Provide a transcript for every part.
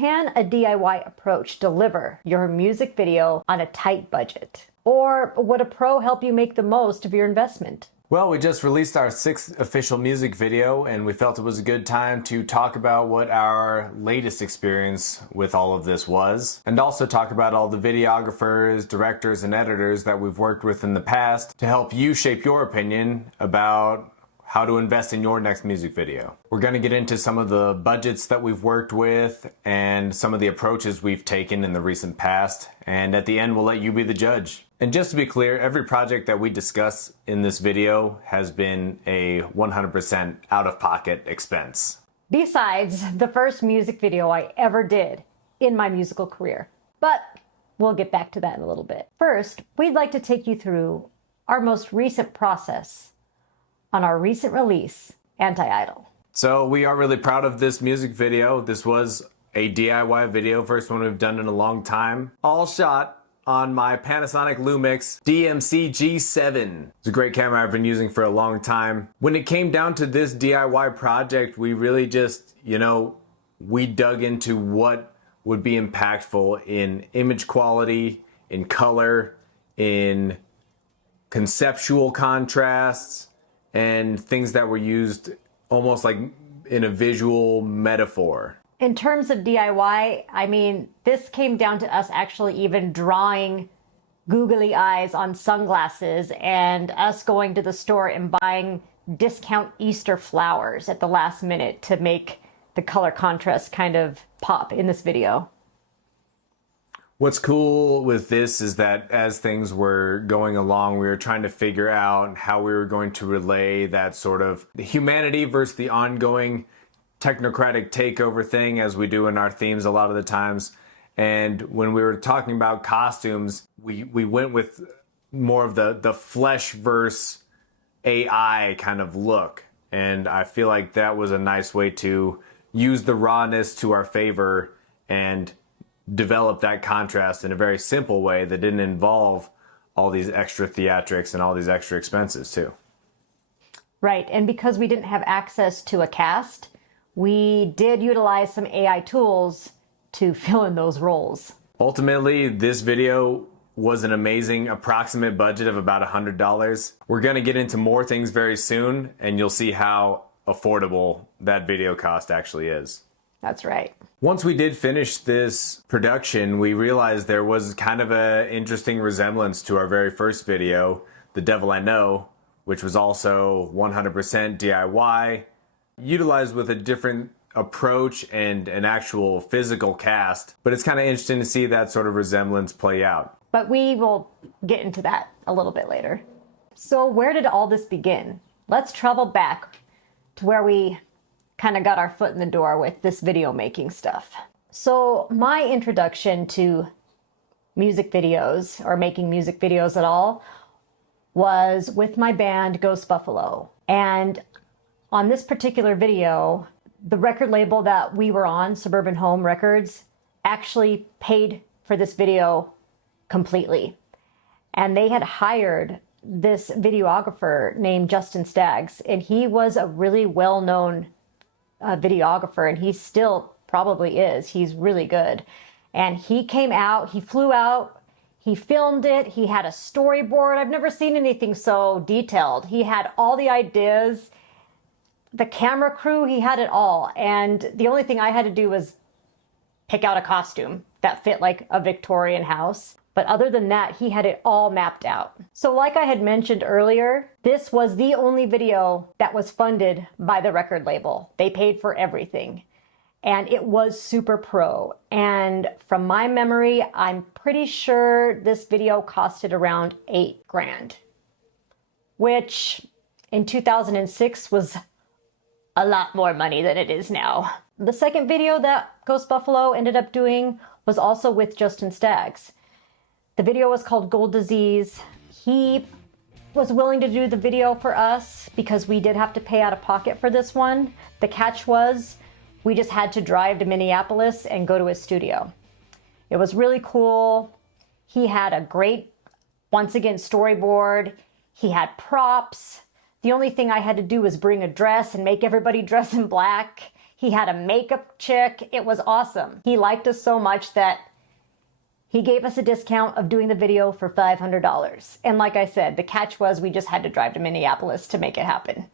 can a DIY approach deliver your music video on a tight budget? Or would a pro help you make the most of your investment? Well, we just released our 6th official music video, and we felt it was a good time to talk about what our latest experience with all of this was, and also talk about all the videographers, directors, and editors that we've worked with in the past to help you shape your opinion about how to invest in your next music video. We're going to get into some of the budgets that we've worked with and some of the approaches we've taken in the recent past, and at the end we'll let you be the judge. And just to be clear, every project that we discuss in this video has been a 100% out-of-pocket expense. Besides the first music video I ever did in my musical career. But we'll get back to that in a little bit. First, we'd like to take you through our most recent process on our recent release, Untitled. So we are really proud of this music video. This was a DIY video, first one we've done in a long time. All shot on my Panasonic Lumix DMC G7. It's a great camera I've been using for a long time. When it came down to this DIY project, we really just, we dug into what would be impactful in image quality, in color, in conceptual contrasts, and things that were used almost like in a visual metaphor. In terms of DIY, I mean, this came down to us actually even drawing googly eyes on sunglasses and us going to the store and buying discount Easter flowers at the last minute to make the color contrast kind of pop in this video. What's cool with this is that as things were going along, we were trying to figure out how we were going to relay that sort of the humanity versus the ongoing technocratic takeover thing, as we do in our themes a lot of the times. And when we were talking about costumes, we went with more of the flesh versus AI kind of look. And I feel like that was a nice way to use the rawness to our favor and develop that contrast in a very simple way that didn't involve all these extra theatrics and all these extra expenses too. Right, and because we didn't have access to a cast, we did utilize some AI tools to fill in those roles. Ultimately, this video was an amazing approximate budget of about $100. We're gonna get into more things very soon, and you'll see how affordable that video cost actually is. That's right. Once we did finish this production, we realized there was kind of an interesting resemblance to our very first video, The Devil I Know, which was also 100% DIY, utilized with a different approach and an actual physical cast. But it's kind of interesting to see that sort of resemblance play out. But we will get into that a little bit later. So where did all this begin? Let's travel back to where we kind of got our foot in the door with this video making stuff. So my introduction to music videos, or making music videos at all, was with my band Ghost Buffalo. And on this particular video, the record label that we were on, Suburban Home Records, actually paid for this video completely. And they had hired this videographer named Justin Staggs, and he was a really well-known videographer, and he still probably is. He's really good. And he came out, he flew out, he filmed it, he had a storyboard. I've never seen anything so detailed. He had all the ideas, the camera crew, he had it all. And the only thing I had to do was pick out a costume that fit like a Victorian house. But other than that, he had it all mapped out. So like I had mentioned earlier, this was the only video that was funded by the record label. They paid for everything. And it was super pro. And from my memory, I'm pretty sure this video costed around $8 grand, which in 2006 was a lot more money than it is now. The second video that Ghost Buffalo ended up doing was also with Justin Staggs. The video was called Gold Disease. He was willing to do the video for us because we did have to pay out of pocket for this one. The catch was we just had to drive to Minneapolis and go to his studio. It was really cool. He had a great, once again, storyboard. He had props. The only thing I had to do was bring a dress and make everybody dress in black. He had a makeup chick. It was awesome. He liked us so much that he gave us a discount of doing the video for $500. And like I said, the catch was we just had to drive to Minneapolis to make it happen.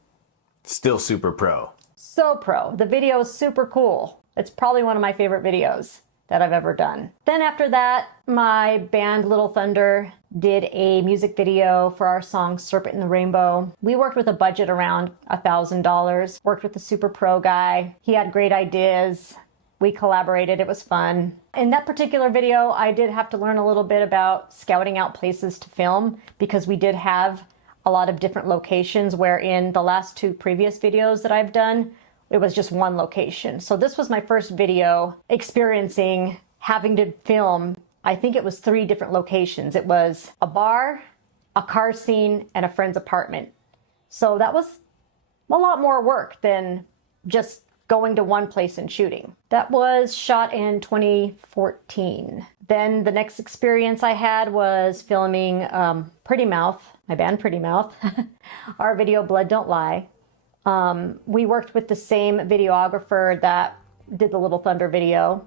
Still super pro. So pro. The video is super cool. It's probably one of my favorite videos that I've ever done. Then after that, my band Little Thunder did a music video for our song Serpent in the Rainbow. We worked with a budget around $1,000, worked with the super pro guy. He had great ideas. We collaborated, it was fun. In that particular video, I did have to learn a little bit about scouting out places to film because we did have a lot of different locations, where in the last 2 previous videos that I've done, it was just one location. So this was my first video experiencing having to film, I think it was 3 different locations. It was a bar, a car scene, and a friend's apartment. So that was a lot more work than just going to one place and shooting. That was shot in 2014. Then the next experience I had was filming PrettyMouth, my band PrettyMouth, our video Blood Don't Lie. We worked with the same videographer that did the Little Thunder video.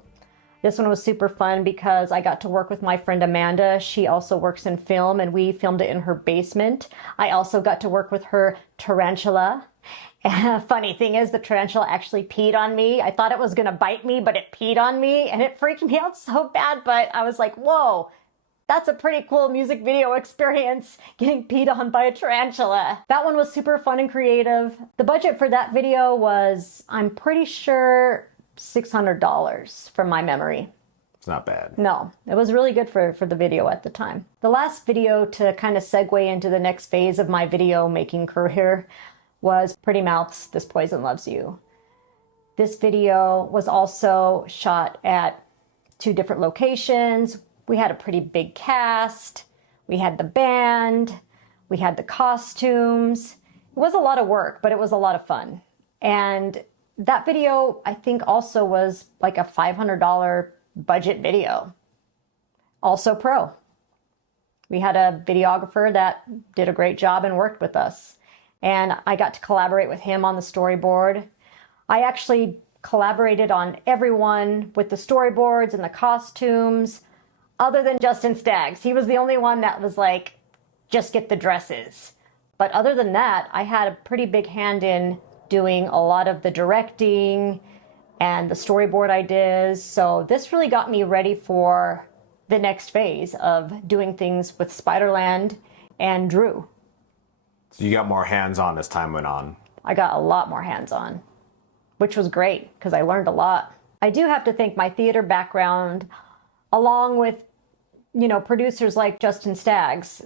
This one was super fun because I got to work with my friend Amanda. She also works in film, and we filmed it in her basement. I also got to work with her tarantula. Funny thing is, the tarantula actually peed on me. I thought it was gonna bite me, but it peed on me, and it freaked me out so bad, but I was like, whoa, that's a pretty cool music video experience, getting peed on by a tarantula. That one was super fun and creative. The budget for that video was, I'm pretty sure, $600 from my memory. It's not bad. No, it was really good for the video at the time. The last video to kind of segue into the next phase of my video making career was PrettyMouth's This Poison Loves You. This video was also shot at 2 different locations. We had a pretty big cast. We had the band. We had the costumes. It was a lot of work, but it was a lot of fun. And that video, I think, also was like a $500 budget video. Also pro. We had a videographer that did a great job and worked with us. And I got to collaborate with him on the storyboard. I actually collaborated on everyone with the storyboards and the costumes, other than Justin Staggs. He was the only one that was like, just get the dresses. But other than that, I had a pretty big hand in doing a lot of the directing and the storyboard ideas. So this really got me ready for the next phase of doing things with Spyderland and Drew. So you got more hands-on as time went on. I got a lot more hands-on, which was great because I learned a lot. I do have to thank my theater background, along with, producers like Justin Staggs.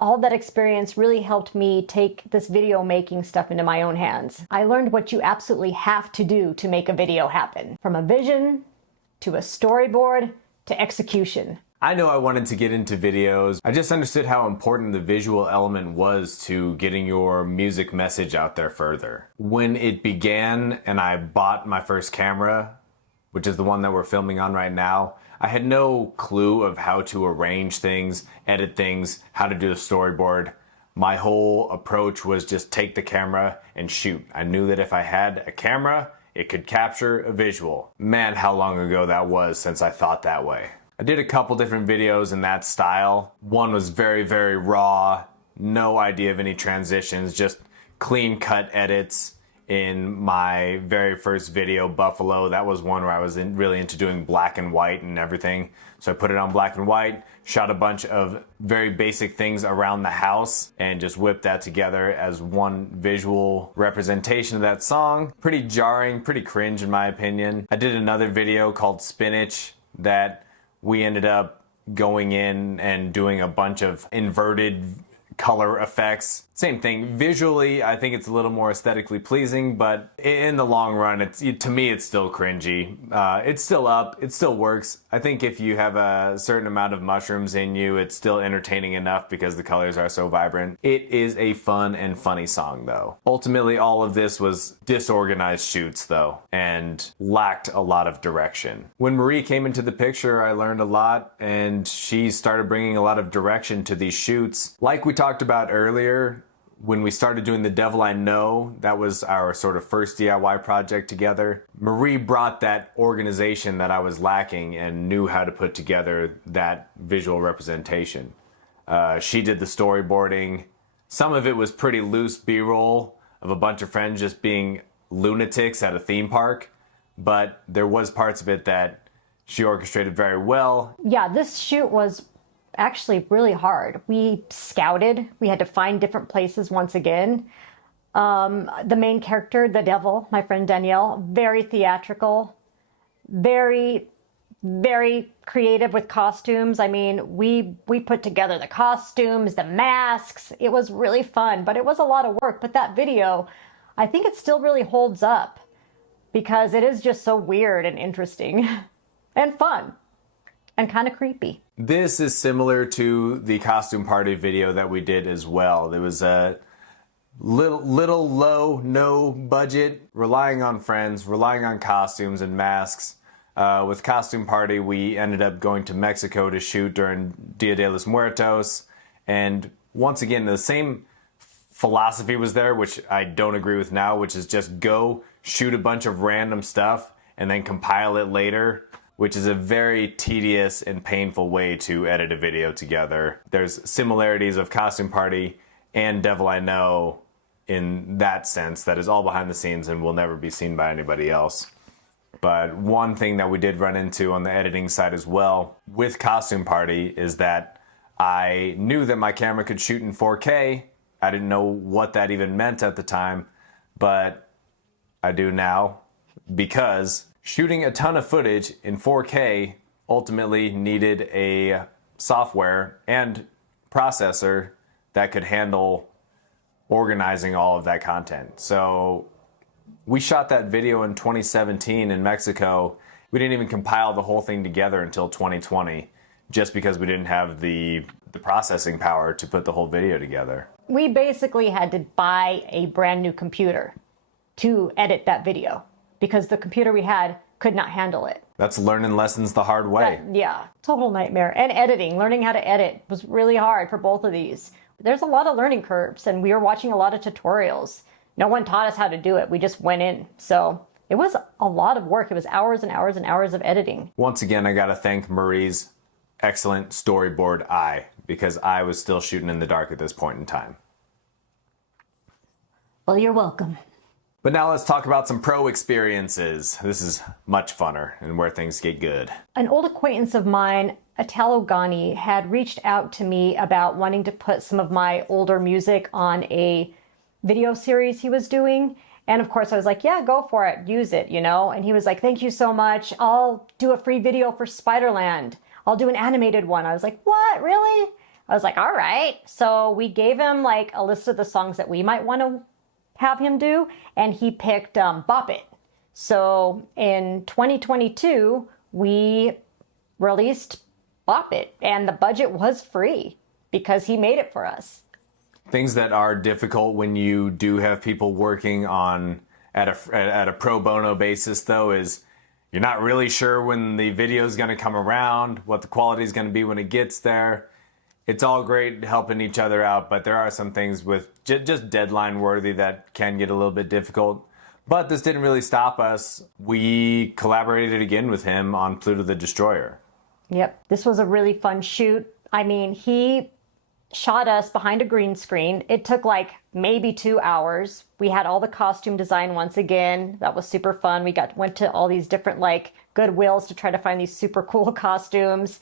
All that experience really helped me take this video making stuff into my own hands. I learned what you absolutely have to do to make a video happen, from a vision to a storyboard to execution. I know I wanted to get into videos. I just understood how important the visual element was to getting your music message out there further. When it began and I bought my first camera, which is the one that we're filming on right now, I had no clue of how to arrange things, edit things, how to do a storyboard. My whole approach was just take the camera and shoot. I knew that if I had a camera, it could capture a visual. Man, how long ago that was since I thought that way. I did a couple different videos in that style. One was very, very raw, no idea of any transitions, just clean cut edits. In my very first video, Buffalo, that was one where I was really into doing black and white and everything. So I put it on black and white, shot a bunch of very basic things around the house, and just whipped that together as one visual representation of that song. Pretty jarring, pretty cringe in my opinion. I did another video called Spinach that we ended up going in and doing a bunch of inverted color effects. Same thing. Visually, I think it's a little more aesthetically pleasing, but in the long run, to me, it's still cringy. It's still up. It still works. I think if you have a certain amount of mushrooms in you, it's still entertaining enough because the colors are so vibrant. It is a fun and funny song, though. Ultimately, all of this was disorganized shoots, though, and lacked a lot of direction. When Marie came into the picture, I learned a lot, and she started bringing a lot of direction to these shoots. Like we talked about earlier, when we started doing The Devil I Know, that was our sort of first DIY project together. Marie brought that organization that I was lacking and knew how to put together that visual representation. She did the storyboarding. Some of it was pretty loose B-roll of a bunch of friends just being lunatics at a theme park, but there was parts of it that she orchestrated very well. Yeah, this shoot was actually really hard. We scouted. We had to find different places once again. The main character, the devil, my friend Danielle, very theatrical, very, very creative with costumes. I mean, we put together the costumes, the masks. It was really fun, but it was a lot of work. But that video, I think it still really holds up because it is just so weird and interesting and fun and kind of creepy. This is similar to the costume party video that we did as well. There was a little low, no budget, relying on friends, relying on costumes and masks. With Costume Party, we ended up going to Mexico to shoot during Dia de los Muertos. And once again, the same philosophy was there, which I don't agree with now, which is just go shoot a bunch of random stuff and then compile it later, which is a very tedious and painful way to edit a video together. There's similarities of Costume Party and Devil I Know in that sense that is all behind the scenes and will never be seen by anybody else. But one thing that we did run into on the editing side as well with Costume Party is that I knew that my camera could shoot in 4K. I didn't know what that even meant at the time, but I do now, because shooting a ton of footage in 4K ultimately needed a software and processor that could handle organizing all of that content. So we shot that video in 2017 in Mexico. We didn't even compile the whole thing together until 2020, just because we didn't have the processing power to put the whole video together. We basically had to buy a brand new computer to edit that video because the computer we had could not handle it. That's learning lessons the hard way. Yeah, total nightmare. And editing, learning how to edit was really hard for both of these. There's a lot of learning curves, and we were watching a lot of tutorials. No one taught us how to do it. We just went in. So it was a lot of work. It was hours and hours and hours of editing. Once again, I gotta thank Marie's excellent storyboard eye, because I was still shooting in the dark at this point in time. Well, you're welcome. But now let's talk about some pro experiences. This is much funner and where things get good. An old acquaintance of mine, Italo Ganni, had reached out to me about wanting to put some of my older music on a video series he was doing. And of course I was like, yeah, go for it, use it, you know? And he was like, thank you so much. I'll do a free video for Spyderland. I'll do an animated one. I was like, what, really? I was like, all right. So we gave him like a list of the songs that we might want to have him do, and he picked Bop It. So in 2022, we released Bop It, and the budget was free because he made it for us. Things that are difficult when you do have people working on at a pro bono basis, though, is you're not really sure when the video is going to come around, what the quality is going to be when it gets there. It's all great helping each other out, but there are some things with just deadline worthy that can get a little bit difficult. But this didn't really stop us. We collaborated again with him on Pluto the Destroyer. Yep, this was a really fun shoot. I mean, he shot us behind a green screen. It took like maybe 2 hours. We had all the costume design once again. That was super fun. We went to all these different like Goodwills to try to find these super cool costumes.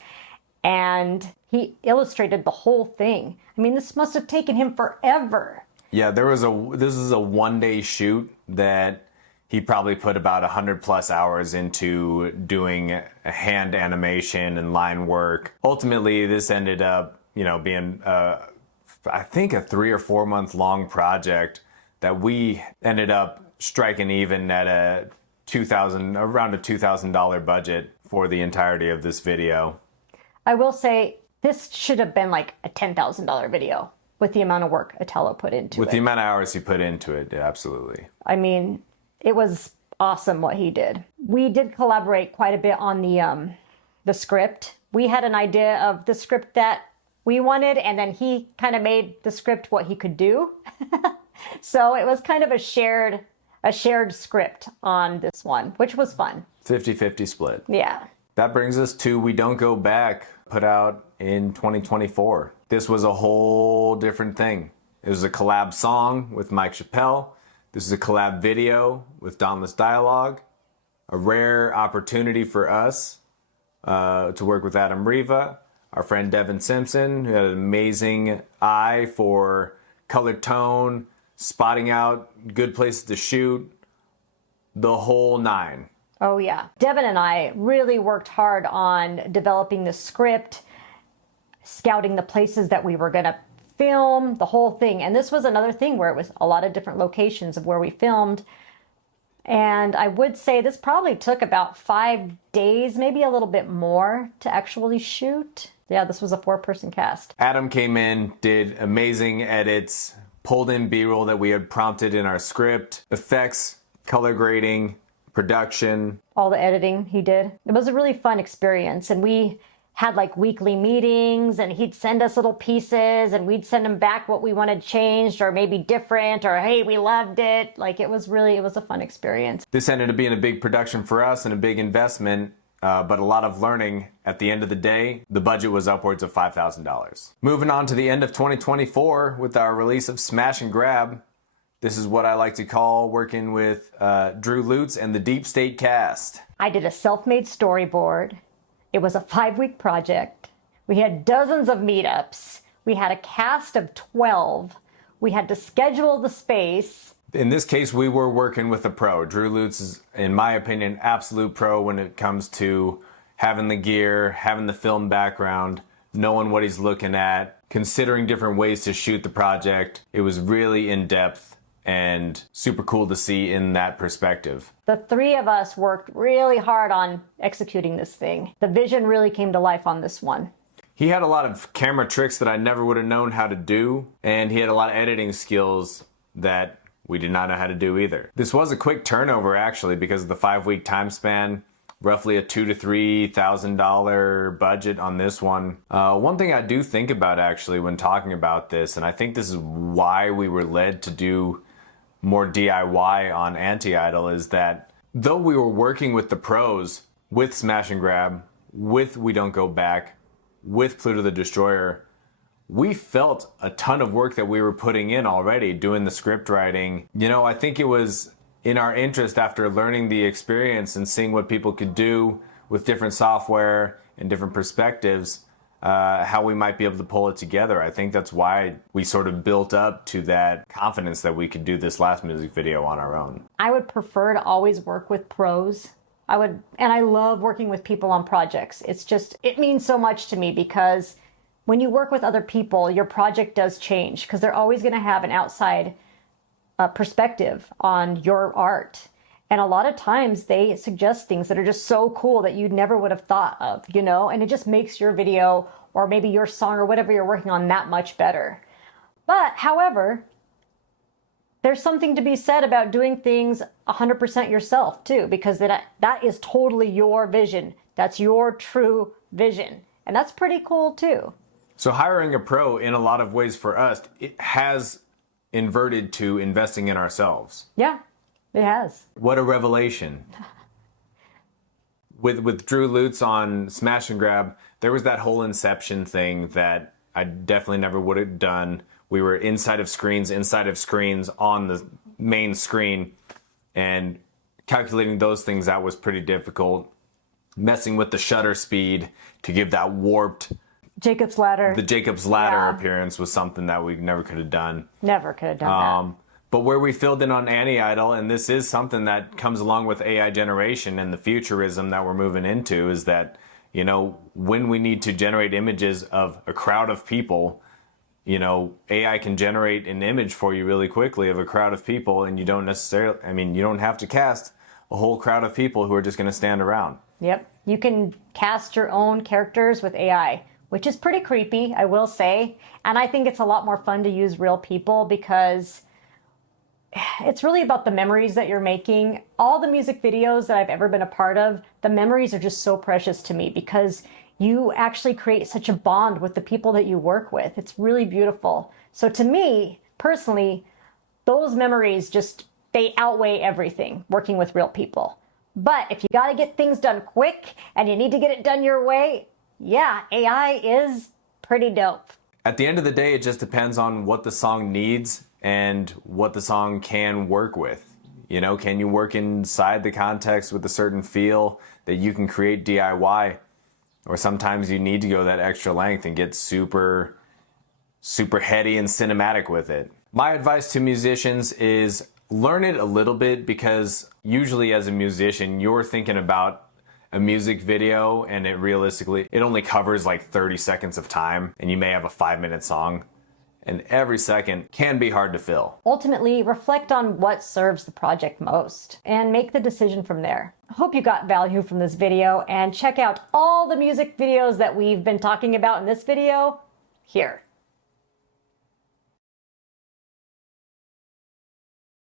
And he illustrated the whole thing. I mean, this must have taken him forever. Yeah, this is a one-day shoot that he probably put about 100+ hours into doing hand animation and line work. Ultimately, this ended up, being I think a 3 or 4 month long project that we ended up striking even at around a $2,000 budget for the entirety of this video. I will say this should have been like a $10,000 video with the amount of work Italo put into it. With the amount of hours he put into it, absolutely. I mean, it was awesome what he did. We did collaborate quite a bit on the script. We had an idea of the script that we wanted, and then he kind of made the script what he could do. So it was kind of a shared script on this one, which was fun. 50-50 split. Yeah. That brings us to We Don't Go Back, put out in 2024. This was a whole different thing. It was a collab song with Mike Chappelle. This is a collab video with Dauntless Dialogue. A rare opportunity for us to work with Riva, our friend Devin Simpson, who had an amazing eye for color tone, spotting out good places to shoot, the whole nine. Oh yeah. Devin and I really worked hard on developing the script, scouting the places that we were going to film, the whole thing. And this was another thing where it was a lot of different locations of where we filmed. And I would say this probably took about 5 days, maybe a little bit more to actually shoot. Yeah, this was a 4-person cast. Adam came in, did amazing edits, pulled in B-roll that we had prompted in our script, effects, color grading, production. All the editing he did. It was a really fun experience, and we had like weekly meetings, and he'd send us little pieces and we'd send him back what we wanted changed or maybe different, or hey, we loved it. Like it was a fun experience. This ended up being a big production for us and a big investment, but a lot of learning. At the end of the day, the budget was upwards of $5,000. Moving on to the end of 2024 with our release of Smash and Grab. This is what I like to call working with Drew Lutes and the Deep State cast. I did a self-made storyboard. It was a 5-week project. We had dozens of meetups. We had a cast of 12. We had to schedule the space. In this case, we were working with a pro. Drew Lutes is, in my opinion, absolute pro when it comes to having the gear, having the film background, knowing what he's looking at, considering different ways to shoot the project. It was really in-depth and super cool to see in that perspective. The 3 of us worked really hard on executing this thing. The vision really came to life on this one. He had a lot of camera tricks that I never would have known how to do, and he had a lot of editing skills that we did not know how to do either. This was a quick turnover actually because of the 5-week time span, roughly a $2,000 to $3,000 budget on this one. One thing I do think about actually when talking about this, and I think this is why we were led to do more DIY on Anti-Idol, is that though we were working with the pros, with Smash and Grab, with We Don't Go Back, with Pluto the Destroyer, we felt a ton of work that we were putting in already, doing the script writing. You know, I think it was in our interest after learning the experience and seeing what people could do with different software and different perspectives, how we might be able to pull it together. I think that's why we sort of built up to that confidence that we could do this last music video on our own. I would prefer to always work with pros. And I love working with people on projects. It means so much to me because when you work with other people, your project does change because they're always going to have an outside perspective on your art. And a lot of times they suggest things that are just so cool that you never would have thought of, you know, and it just makes your video or maybe your song or whatever you're working on that much better. But however, there's something to be said about doing things 100% yourself too, because that is totally your vision. That's your true vision. And that's pretty cool too. So hiring a pro in a lot of ways for us, it has inverted to investing in ourselves. Yeah. It has. What a revelation. With Drew Lutes on Smash and Grab, there was that whole Inception thing that I definitely never would have done. We were inside of screens on the main screen, and calculating those things out was pretty difficult. Messing with the shutter speed to give that warped Jacob's Ladder. The Jacob's Ladder appearance was something that we never could have done. Never could have done that. But where we filled in on Anti-Idol, and this is something that comes along with AI generation and the futurism that we're moving into, is that, you know, when we need to generate images of a crowd of people, you know, AI can generate an image for you really quickly of a crowd of people, and you don't necessarily, you don't have to cast a whole crowd of people who are just going to stand around. Yep. You can cast your own characters with AI, which is pretty creepy, I will say. And I think it's a lot more fun to use real people because it's really about the memories that you're making. All the music videos that I've ever been a part of, the memories are just so precious to me because you actually create such a bond with the people that you work with. It's really beautiful. So to me, personally, those memories just, they outweigh everything, working with real people. But if you got to get things done quick and you need to get it done your way, yeah, AI is pretty dope. At the end of the day, it just depends on what the song needs and what the song can work with. You know, can you work inside the context with a certain feel that you can create DIY? Or sometimes you need to go that extra length and get super heady and cinematic with it. My advice to musicians is learn it a little bit, because usually as a musician, you're thinking about a music video and it only covers like 30 seconds of time, and you may have a 5-minute song, and every second can be hard to fill. Ultimately, reflect on what serves the project most and make the decision from there. I hope you got value from this video, and check out all the music videos that we've been talking about in this video here.